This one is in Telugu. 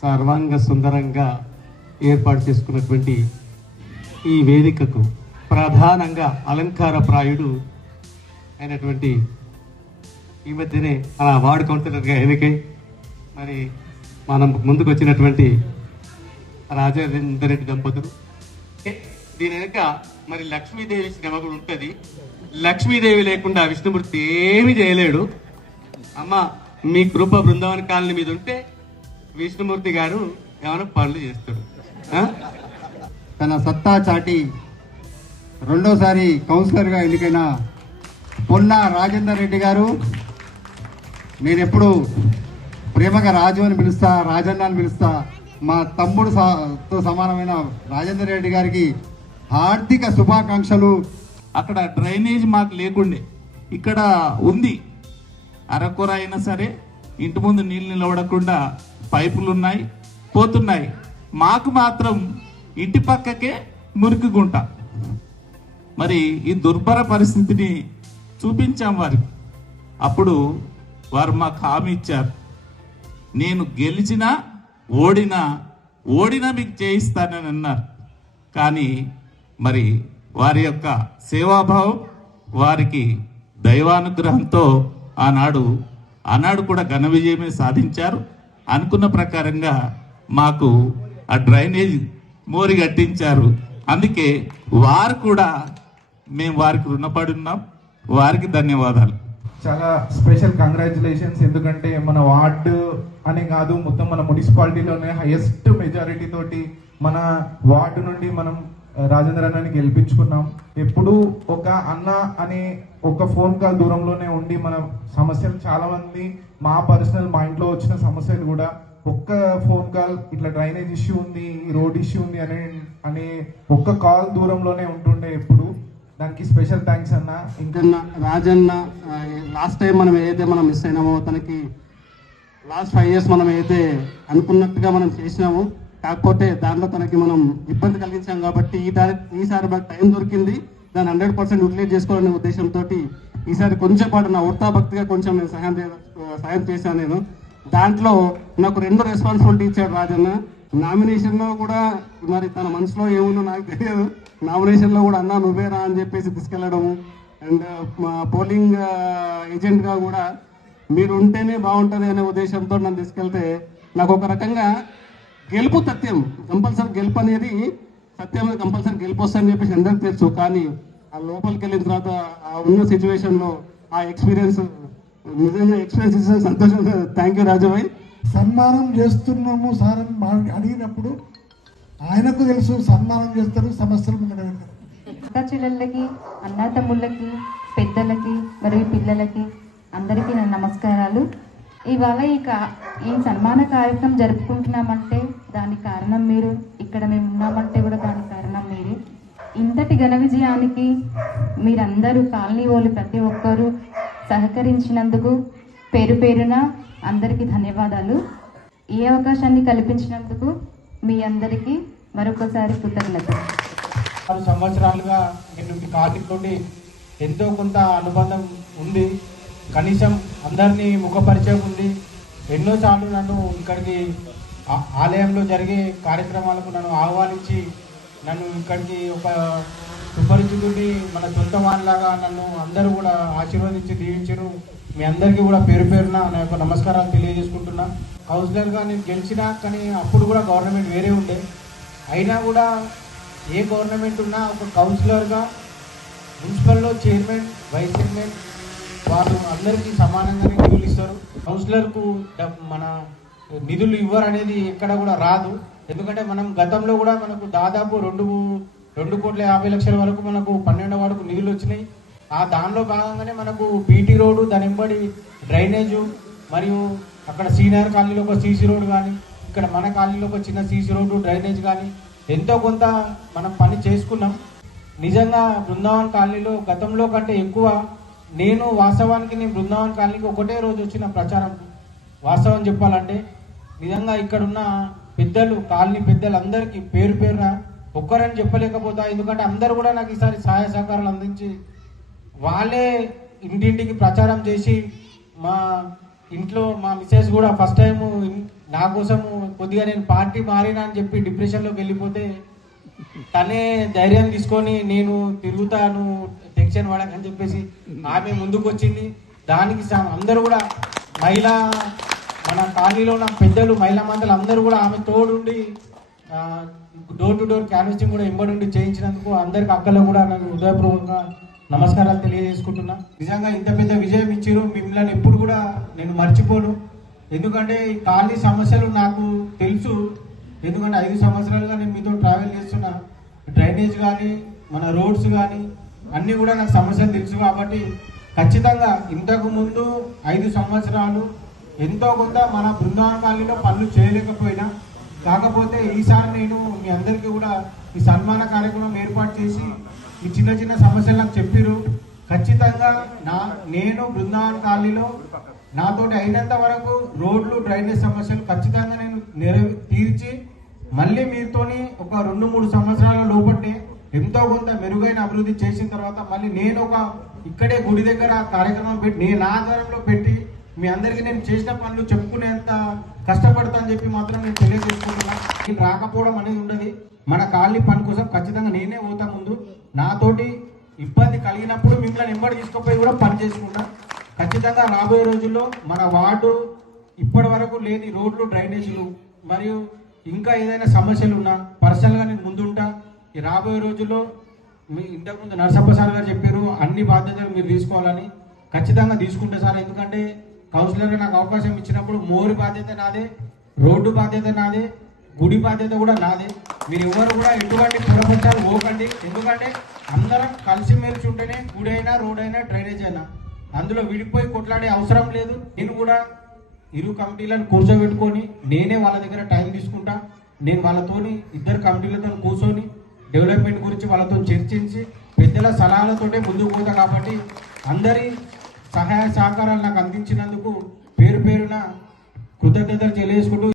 సర్వాంగ సుందరంగా ఏర్పాటు చేసుకున్నటువంటి ఈ వేదికకు ప్రధానంగా అలంకార ప్రాయుడు అయినటువంటి ఈ మధ్యనే అలా వార్డు కౌన్సిలర్గా ఎన్నికై మరి మనం ముందుకు వచ్చినటువంటి రాజేందర్ రెడ్డి దంపతులు. దీని వెనుక మరి లక్ష్మీదేవి శ్రమ కూడా ఉంటుంది. లక్ష్మీదేవి లేకుండా విష్ణుమూర్తి ఏమీ చేయలేడు. అమ్మ మీ కృప బృందావన కాలనీ మీద ఉంటే విష్ణుమూర్తి గారు ఏమైనా పనులు చేస్తాడు. తన సత్తా చాటి రెండోసారి కౌన్సిలర్గా ఎన్నికైన పొన్నా రాజేందర్ రెడ్డి గారు, నేను ఎప్పుడు ప్రేమగా రాజు అని పిలుస్తా, రాజన్న అని పిలుస్తా, మా తమ్ముడుతో సమానమైన రాజేందర్ రెడ్డి గారికి హార్దిక శుభాకాంక్షలు. అక్కడ డ్రైనేజ్ మాకు లేకుండే, ఇక్కడ ఉంది. అరకొర అయినా సరే ఇంటి ముందు నీళ్ళు నిలబడకుండా పైపులు ఉన్నాయి, పోతున్నాయి. మాకు మాత్రం ఇంటి పక్కకే మురికి గుంట. మరి ఈ దుర్భర పరిస్థితిని చూపించాం వారికి. అప్పుడు వారు మాకు హామీ ఇచ్చారు, నేను గెలిచినా ఓడినా మీకు చేయిస్తానని అన్నారు. కానీ మరి వారి యొక్క సేవాభావం, వారికి దైవానుగ్రహంతో ఆనాడు కూడా ఘన విజయమే సాధించారు. అనుకున్న ప్రకారంగా మాకు ఆ డ్రైనేజ్ మోరి కట్టించారు. అందుకే వారు కూడా మేము వారికి రుణపడి ఉన్నాం. వారికి ధన్యవాదాలు. చాలా స్పెషల్ కంగ్రాచులేషన్స్. ఎందుకంటే మన వార్డు అనే కాదు, మొత్తం మన మున్సిపాలిటీలోనే హైయెస్ట్ మెజారిటీ తోటి మన వార్డు నుండి మనం రాజేంద్ర అన్నని గెలిపించుకున్నాం. ఎప్పుడు ఒక అన్న అనే ఒక ఫోన్ కాల్ దూరంలోనే ఉండి మన సమస్యలు చాలా మంది, మా పర్సనల్ మా ఇంట్లో వచ్చిన సమస్యలు కూడా ఒక్క ఫోన్ కాల్, ఇట్లా డ్రైనేజ్ ఇష్యూ ఉంది, ఈ రోడ్ ఇష్యూ ఉంది అనే ఒక్క కాల్ దూరంలోనే ఉంటుండే ఎప్పుడు. దానికి స్పెషల్ థ్యాంక్స్ అన్న. ఇంకా రాజన్న లాస్ట్ టైం మనం ఏదైతే మనం మిస్ అయినామో, తనకి లాస్ట్ 5 years మనం ఏదైతే అనుకున్నట్టుగా మనం చేసినామో, కాకపోతే దాంట్లో తనకి మనం ఇబ్బంది కలిగించాం కాబట్టి ఈసారి మనకు టైం దొరికింది, దాన్ని 100% యూటిలైజ్ చేసుకోవాలనే ఉద్దేశంతో ఈసారి కొంచెం పాటు నా ఉడతా భక్తిగా కొంచెం నేను సహాయం చేశాను. నేను దాంట్లో నాకు 2 రెస్పాన్సిబిలిటీ ఇచ్చాడు రాజన్న. నామినేషన్లో కూడా మరి తన మనసులో ఏముందో నాకు తెలియదు, నామినేషన్లో కూడా అన్నా నువ్వే రా అని చెప్పేసి తీసుకెళ్లడము. అండ్ మా పోలింగ్ ఏజెంట్గా కూడా మీరు ఉంటేనే బాగుంటుంది అనే ఉద్దేశంతో నన్ను తీసుకెళ్తే, నాకు ఒక రకంగా గెలుపు సత్యం, కంపల్సరీ గెలుపు అనేది సత్యం, కంపల్సరీ గెలుపు వస్తుందని చెప్పేసి అందరికి తెలుసు. కానీ ఆ లోపలికి వెళ్ళిన తర్వాత ఆ ఉన్న సిచ్యువేషన్లో ఆ ఎక్స్పీరియన్స్ నిజంగా ఇచ్చిన సంతోషం. Thank you Raju Bhai. సన్మానం చేస్తున్నాము సార్ అని అడిగినప్పుడు ఆయనకు తెలుసు సన్మానం చేస్తారు, సమస్యలు ముందు వెళ్తారు. అక్క చెల్లెళ్ళకి, అన్న తమ్ముళ్ళకి, పెద్దలకి మరియు పిల్లలకి అందరికీ నా నమస్కారాలు. ఇవాళ ఈ సన్మాన కార్యక్రమం జరుపుకుంటున్నామంటే దానికి కారణం మీరు, ఇక్కడ మేము ఉన్నామంటే కూడా దానికి కారణం మీరే. ఇంతటి ఘన విజయానికి మీరందరూ కాలనీ వాళ్ళు ప్రతి ఒక్కరూ సహకరించినందుకు పేరు పేరున అందరికీ ధన్యవాదాలు. ఈ అవకాశాన్ని కల్పించినందుకు మీ అందరికీ మరొకసారి కృతజ్ఞతలు. 6 సంవత్సరాలుగా నేను కార్మికుల నుండి ఎంతో కొంత అనుబంధం ఉంది, కనీసం అందరినీ ముఖపరిచయం ఉంది. ఎన్నోసార్లు నన్ను ఇక్కడికి ఆలయంలో జరిగే కార్యక్రమాలకు నన్ను ఆహ్వానించి నన్ను ఇక్కడికి ఒక సుపరిచితుడిని, మన సొంత వాళ్ళలాగా నన్ను అందరూ కూడా ఆశీర్వదించి దీవించారు. మీ అందరికీ కూడా పేరు పేరున నా యొక్క నమస్కారాలు తెలియజేసుకుంటున్నా. కౌన్సిలర్గా నేను గెలిచినా, కానీ అప్పుడు కూడా గవర్నమెంట్ వేరే ఉండే. అయినా కూడా ఏ గవర్నమెంట్ ఉన్నా ఒక కౌన్సిలర్గా మున్సిపల్లో చైర్మన్, వైస్ చైర్మన్ వాళ్ళు అందరికీ సమానంగానే నిధులు ఇస్తారు. కౌన్సిలర్కు మన నిధులు ఇవ్వరు అనేది ఎక్కడ కూడా రాదు. ఎందుకంటే మనం గతంలో కూడా మనకు దాదాపు 2,50,00,000 వరకు మనకు 12వ వార్డుకు నిధులు వచ్చినాయి. దానిలో భాగంగానే మనకు బీటీ రోడ్డు, దాని వెంబడి డ్రైనేజు, మరియు అక్కడ సీనియర్ కాలనీలో ఒక సీసీ రోడ్డు కానీ, ఇక్కడ మన కాలనీలో ఒక చిన్న సీసీ రోడ్డు, డ్రైనేజ్ కానీ ఎంతో కొంత మనం పని చేసుకున్నాం. నిజంగా బృందావన్ కాలనీలో గతంలో కంటే ఎక్కువ నేను బృందావన్ కాలనీకి ఒకటే రోజు వచ్చిన ప్రచారం. వాస్తవం చెప్పాలంటే నిజంగా ఇక్కడున్న పెద్దలు, కాలనీ పెద్దలందరికీ పేరు పేరున ఒక్కరని చెప్పలేకపోతా. ఎందుకంటే అందరూ కూడా నాకు ఈసారి సహాయ సహకారాలు అందించి వాళ్ళే ఇంటింటికి ప్రచారం చేసి మా ఇంట్లో మా మిస్సెస్ కూడా ఫస్ట్ టైం నా కోసం కొద్దిగా నేను పార్టీ మారినా అని చెప్పి డిప్రెషన్లోకి వెళ్ళిపోతే తనే ధైర్యం తీసుకొని నేను తిరుగుతాను టెన్షన్ పడకని చెప్పేసి ఆమె ముందుకు వచ్చింది. దానికి అందరూ కూడా మన కాలనీలో ఉన్న పెద్దలు మహిళా మండలి అందరూ కూడా ఆమె తోడుండి డోర్ టు డోర్ క్యాన్వసింగ్ కూడా ఎంబడి చేయించినందుకు అందరికి అక్కలో కూడా నాకు హృదయపూర్వకంగా నమస్కారాలు తెలియజేసుకుంటున్నా. నిజంగా ఇంత పెద్ద విజయం ఇచ్చారు, మిమ్మల్ని ఎప్పుడు కూడా నేను మర్చిపోను. ఎందుకంటే ఈ కాలనీ సమస్యలు నాకు తెలుసు. ఎందుకంటే 5 సంవత్సరాలుగా నేను మీతో ట్రావెల్ చేస్తున్నా. డ్రైనేజ్ కానీ మన రోడ్స్ కానీ అన్నీ కూడా నాకు సమస్యలు తెలుసు. కాబట్టి ఖచ్చితంగా ఇంతకు ముందు 5 సంవత్సరాలు ఎంతో కొంత మన బృందావన కాలనీలో పనులు చేయలేకపోయినా, కాకపోతే ఈసారి నేను మీ అందరికీ కూడా ఈ సన్మాన కార్యక్రమం ఏర్పాటు చేసి ఈ చిన్న చిన్న సమస్యలు నాకు చెప్పారు. ఖచ్చితంగా నేను బృందావన కాలనీలో నాతోటి అయినంత వరకు రోడ్లు డ్రైనేజ్ సమస్యలు ఖచ్చితంగా నేను తీర్చి మళ్ళీ మీతోని ఒక 2-3 సంవత్సరాల లోపటే ఎంతో కొంత మెరుగైన అభివృద్ధి చేసిన తర్వాత మళ్ళీ నేను ఇక్కడే గుడి దగ్గర కార్యక్రమం పెట్టి నేను ఆధారంలో పెట్టి మీ అందరికీ నేను చేసిన పనులు చెప్పుకునేంత కష్టపడతా అని చెప్పి మాత్రం నేను తెలియజేసుకుంటున్నా. నేను రాకపోవడం అనేది ఉండదు. మన కాలనీ పని కోసం ఖచ్చితంగా నేనే పోతా. ముందు నాతోటి ఇబ్బంది కలిగినప్పుడు మిమ్మల్ని ఎంబడి తీసుకుపోయి కూడా పని చేసుకుంటా. ఖచ్చితంగా రాబోయే రోజుల్లో మన వార్డు ఇప్పటి వరకు లేని రోడ్లు డ్రైనేజీలు మరియు ఇంకా ఏదైనా సమస్యలు ఉన్నా పర్సనల్గా నేను ముందుంటా. ఈ రాబోయే రోజుల్లో మీ ఇంతకుముందు నరసప్ప సార్ గారు చెప్పారు అన్ని బాధ్యతలు మీరు తీసుకోవాలని. ఖచ్చితంగా తీసుకుంటా సార్. ఎందుకంటే కౌన్సిలర్గా నాకు అవకాశం ఇచ్చినప్పుడు మోరి బాధ్యత నాదే, రోడ్డు బాధ్యత నాదే, గుడి బాధ్యత కూడా నాదే. మీరు ఎవరు కూడా ఎటువంటి పురపక్షాలు పోకండి. ఎందుకంటే అందరం కలిసిమెలిసి ఉంటేనే గుడి అయినా రోడ్ అయినా డ్రైనేజ్ అయినా అందులో విడిపోయి కొట్లాడే అవసరం లేదు. నేను కూడా ఇరు కమిటీలను కూర్చోబెట్టుకొని నేనే వాళ్ళ దగ్గర టైం తీసుకుంటా. నేను వాళ్ళతోని 2 కమిటీలతో కూర్చొని డెవలప్మెంట్ గురించి వాళ్ళతో చర్చించి పెద్దల సలహాలతోటే ముందుకు పోతా. కాబట్టి అందరి సహాయ సహకారాలు నాకు అందించినందుకు పేరు పేరున కృతజ్ఞతలు తెలియజేసుకుంటూ